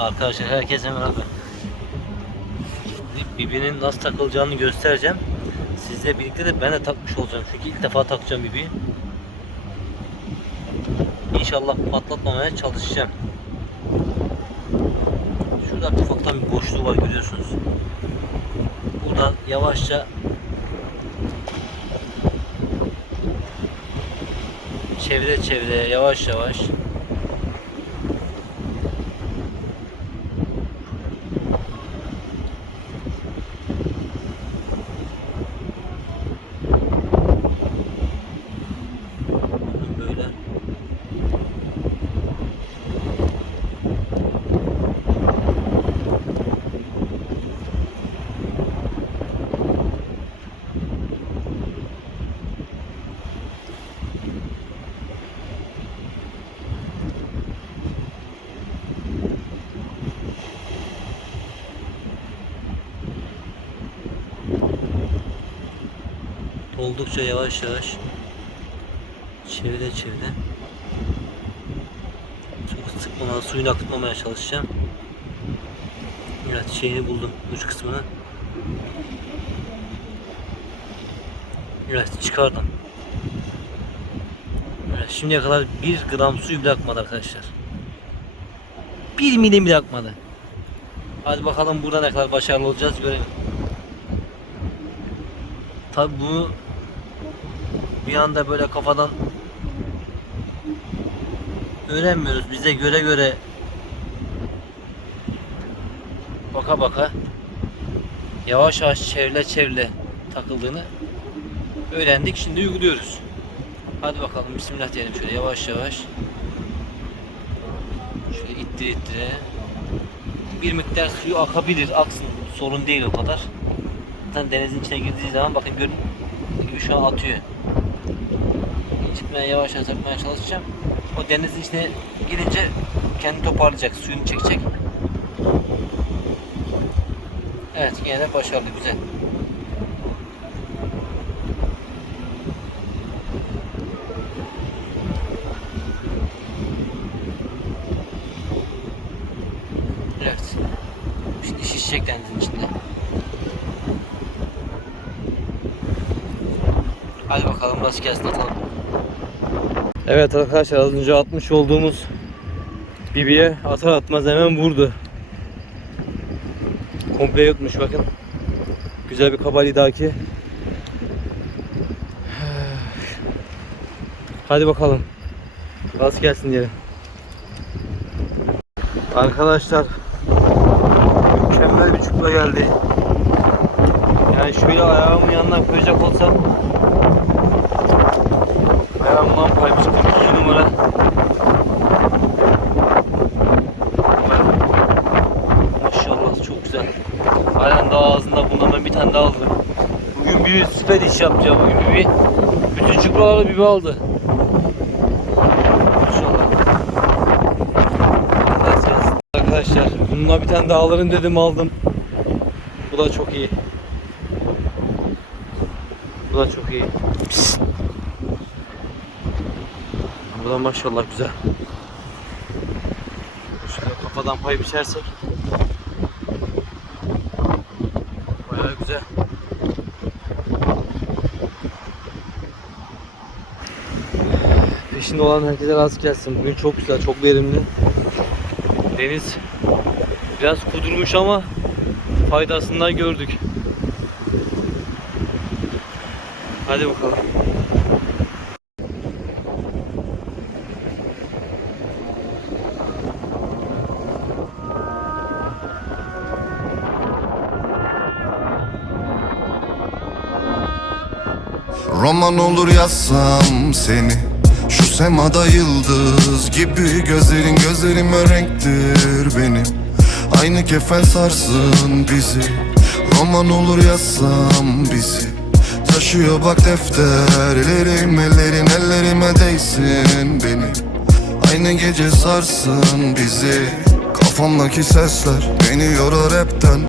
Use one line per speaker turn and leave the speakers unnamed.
Arkadaşlar herkese merhaba. Bibi'nin nasıl takılacağını göstereceğim. Sizle birlikte de ben de takmış olacağım. Çünkü ilk defa takacağım Bibi'yi. İnşallah patlatmamaya çalışacağım. Şurada ufaktan bir boşluğu var görüyorsunuz. Buradan yavaşça çevre çevre yavaş yavaş böyle oldukça yavaş yavaş çevire çevire çok sıkmama, suyunu akıtmamaya çalışacağım. Evet şeyini buldum uç kısmını. Evet çıkardım. Evet, şimdiye kadar bir gram suyu bile akmadı arkadaşlar. Bir milim bile akmadı. Hadi bakalım burada ne kadar başarılı olacağız görelim. Tabi bunu bir anda böyle kafadan öğrenmiyoruz. Bize göre göre baka baka yavaş yavaş çevre çevre takıldığını öğrendik. Şimdi uyguluyoruz. Hadi bakalım bismillah diyelim şöyle yavaş yavaş. Şöyle ittire ittire. Bir miktar suyu akabilir. Aksın. Sorun değil o kadar. Zaten denizin içine girdiği zaman bakın görün gibi şu an atıyor. İncitmeye yavaş yavaş yapmaya çalışacağım. O denizin içine girince kendi toparlayacak, suyunu çekecek. Evet, yine de başarılı, güzel. Evet. Şimdi şişecek denizin içinde. Hadi bakalım rast gelsin atalım. Evet arkadaşlar az önce atmış olduğumuz Bibi'ye atar atmaz hemen vurdu. Komple yutmuş bakın. Güzel bir kabali daki. Hadi bakalım. Rast gelsin diyelim. Arkadaşlar mükemmel bir çukura geldi. Yani şöyle ayağımın yanına koyacak olsam ayağımdan paymış 42 numara. Maşallah çok güzel. Halen daha ağzında bundan ben bir tane daha aldım. Bugün bir süper iş yapacağım bugün bir. Bütün çukurları bir aldı. Arkadaşlar bununla bir tane daha alırım dedim aldım. Bu da çok iyi. Bu da çok iyi. Psst. Bu da maşallah güzel. Şöyle kafadan pay biçersek. Bayağı güzel. Peşinde olan herkese rast gelsin. Bugün çok güzel, çok verimli. Deniz biraz kudurmuş ama faydasından gördük. Hadi bakalım.
Roman olur yazsam seni. Şu semada yıldız gibi Gözlerin gözlerime renktir benim Aynı kefen sarsın bizi. Roman olur yazsam bizi. Taşıyor bak defterlerim Ellerin ellerime değsin benim Aynı gece sarsın bizi. Kafamdaki sesler beni yorar hepten